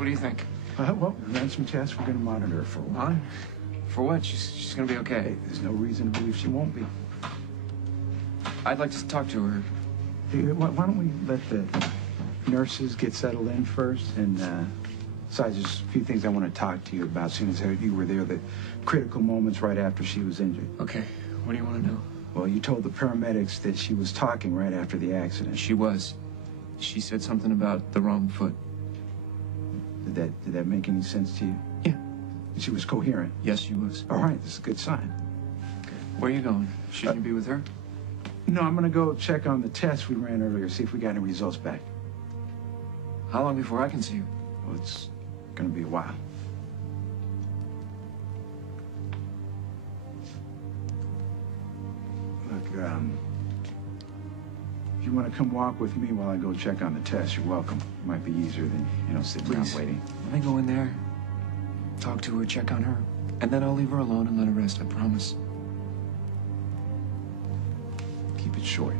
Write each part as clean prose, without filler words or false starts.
what do you think? Well, we ran some tests. We're going to monitor her for a while. For what? She's gonna be okay. Hey, there's no reason to believe she won't be. I'd like to talk to her. Hey, why don't we let the nurses get settled in first? And besides, there's a few things I want to talk to you about, seeing as you were there, the critical moments right after she was injured. Okay, what do you want to know? Well, you told the paramedics that she was talking right after the accident. She was. She said something about the wrong foot. Did that make any sense to you? Yeah. She was coherent? Yes, she was. All right, that's a good sign. Where are you going? Shouldn't you be with her? No, I'm going to go check on the tests we ran earlier, see if we got any results back. How long before I can see you? Well, it's going to be a while. Look, if you want to come walk with me while I go check on the test, you're welcome. It might be easier than, sitting around waiting. Let me go in there, talk to her, check on her, and then I'll leave her alone and let her rest, I promise. Keep it short.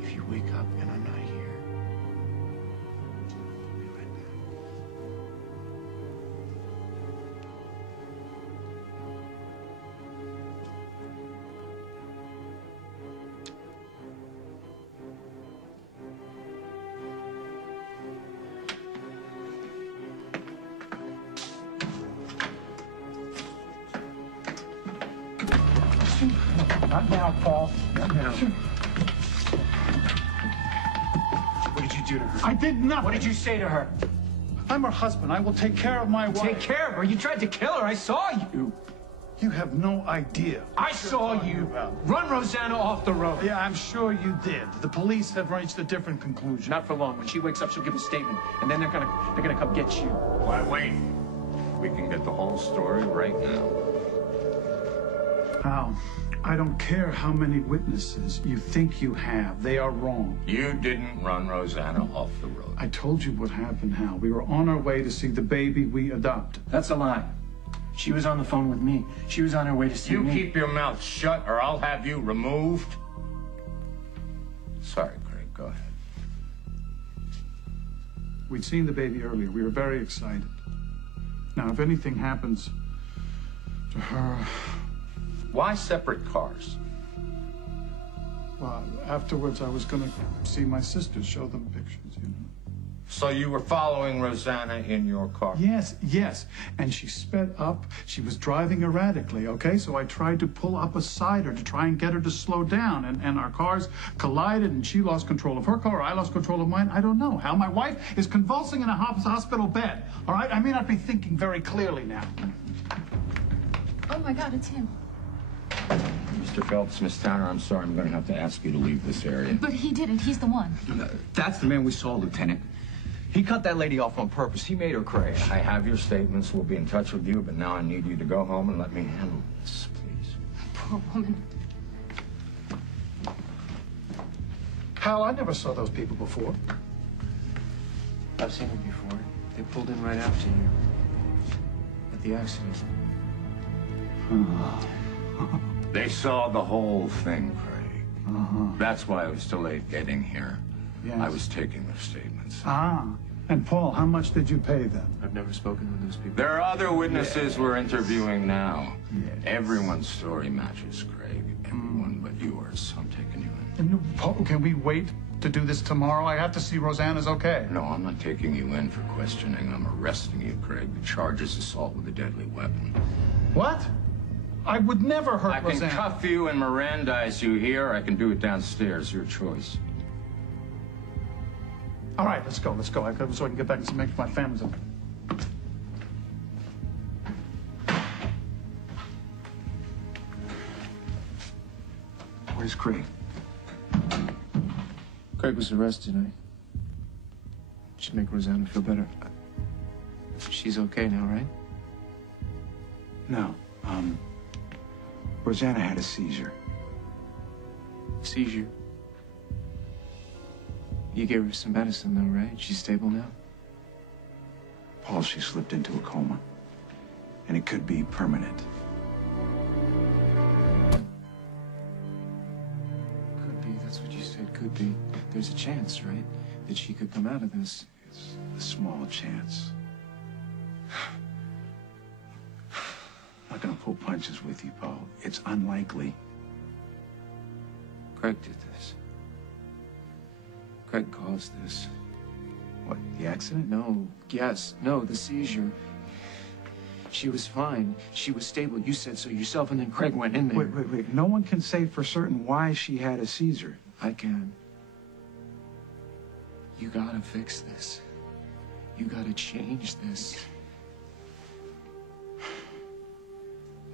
If you wake up and I'm not here, I'll be right back. Not now, Paul. Not now. What did you do to her? I did nothing. What did you say to her? I'm her husband. I will take care of my wife. Take care of her? You tried to kill her. I saw you. You have no idea. I saw you run Rosanna off the road. Yeah, I'm sure you did. The police have reached a different conclusion. Not for long. When she wakes up, she'll give a statement, and then they're gonna come get you. Why wait? We can get the whole story right now. Al, I don't care how many witnesses you think you have. They are wrong. You didn't run Rosanna off the road. I told you what happened, Hal. We were on our way to see the baby we adopted. That's a lie. She was on the phone with me. She was on her way to see me. You keep your mouth shut or I'll have you removed. Sorry, Craig, go ahead. We'd seen the baby earlier. We were very excited. Now, if anything happens to her... Why separate cars? Well, afterwards, I was going to see my sisters, show them pictures, you know. So you were following Rosanna in your car? Yes, yes. And she sped up. She was driving erratically, okay? So I tried to pull up beside her to try and get her to slow down. And our cars collided, and she lost control of her car. I lost control of mine. I don't know how. My wife is convulsing in a hospital bed, all right? I may not be thinking very clearly now. Oh, my God, it's him. Mr. Phelps, Miss Tanner, I'm sorry. I'm going to have to ask you to leave this area. But he did it. He's the one. That's the man we saw, Lieutenant. He cut that lady off on purpose. He made her crash. I have your statements. We'll be in touch with you, but now I need you to go home and let me handle this, please. Poor woman. Hal, I never saw those people before. I've seen them before. They pulled in right after you. At the accident. They saw the whole thing, Craig. That's why I was delayed getting here. Yes. I was taking their statements. Ah. And, Paul, how much did you pay them? I've never spoken with those people. There are other witnesses we're interviewing now. Yes. Everyone's story matches, Craig. Everyone but yours. I'm taking you in. And, Paul, can we wait to do this tomorrow? I have to see Rosanna's okay. No, I'm not taking you in for questioning. I'm arresting you, Craig. The charge is assault with a deadly weapon. What? I would never hurt I can Rosanna. cuff you and Mirandize you here. I can do it downstairs. Your choice. All right, let's go. So I can get back and make sure my family's okay. Where's Craig? Craig was arrested. I should make Rosanna feel better. She's okay now, right? No. Rosanna had a seizure. Seizure. You gave her some medicine, though, right? She's stable now? Paul, she slipped into a coma. And it could be permanent. Could be. That's what you said. Could be. There's a chance, right? That she could come out of this. It's a small chance. I'm not gonna pull punches with you, Paul. It's unlikely. Craig did this. Craig caused this. What, the accident? No. Yes. No, the seizure. She was fine. She was stable. You said so yourself, and then Craig went in there. Wait. No one can say for certain why she had a seizure. I can. You gotta fix this. You gotta change this.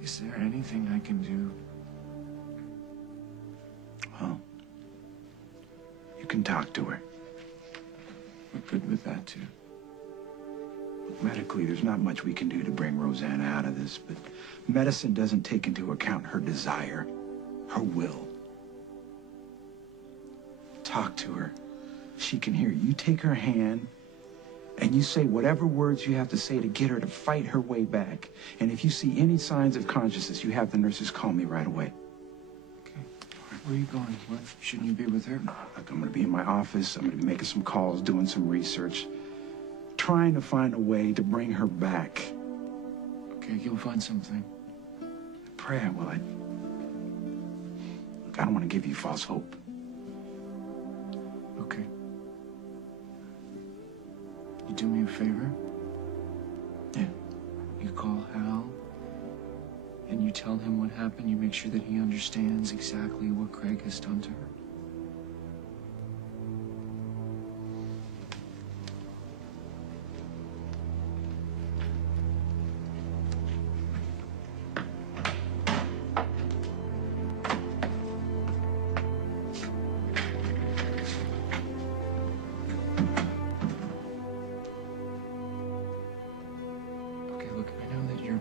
Is there anything I can do? Well, you can talk to her. We're good with that, too. Medically, there's not much we can do to bring Rosanna out of this, but medicine doesn't take into account her desire, her will. Talk to her. She can hear you. You take her hand, and you say whatever words you have to say to get her to fight her way back. And if you see any signs of consciousness, you have the nurses call me right away. Okay. Where are you going? What? Shouldn't you be with her? Look, I'm going to be in my office. I'm going to be making some calls, doing some research, trying to find a way to bring her back. Okay, you'll find something. I pray I will. Look, I don't want to give you false hope. Okay. You do me a favor? Yeah. You call Hal, and you tell him what happened. You make sure that he understands exactly what Craig has done to her.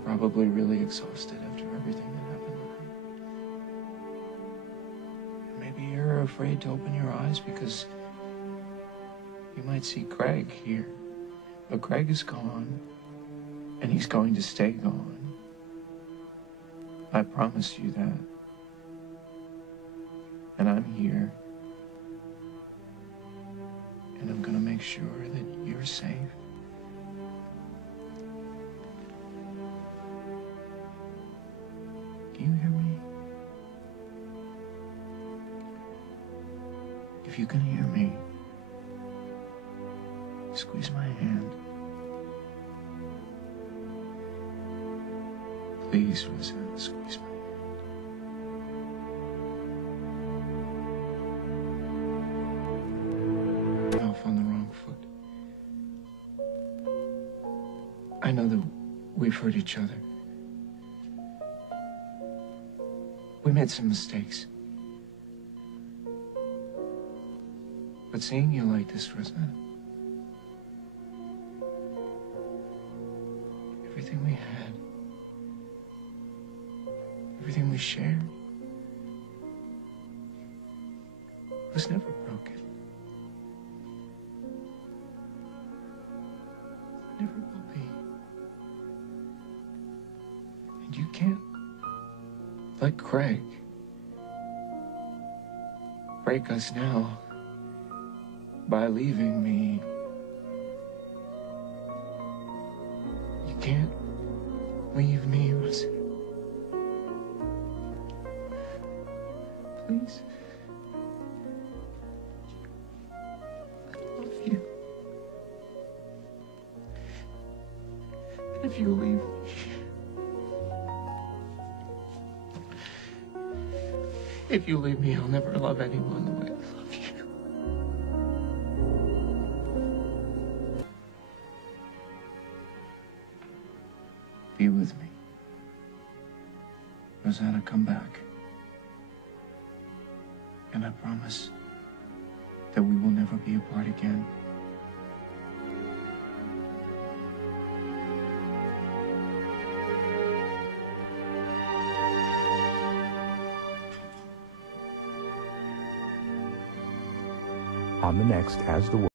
Probably really exhausted after everything that happened with him. Maybe you're afraid to open your eyes because you might see Craig here. But Craig is gone, and he's going to stay gone. I promise you that. And I'm here. And I'm gonna make sure that you're safe. Do you hear me? If you can hear me, squeeze my hand. Please, Rosanna, squeeze my hand. Off on the wrong foot. I know that we've hurt each other. We made some mistakes. But seeing you like this, Rosanna, everything we had, everything we shared, was never broken. Never will be. And you can't, like Craig, break us now by leaving me. You can't leave me, Rosanna. Please. I love you. And if you leave me, if you leave me, I'll never love anyone the way I love you. Be with me. Rosanna, come back. And I promise that we will never be apart again. on the next As the World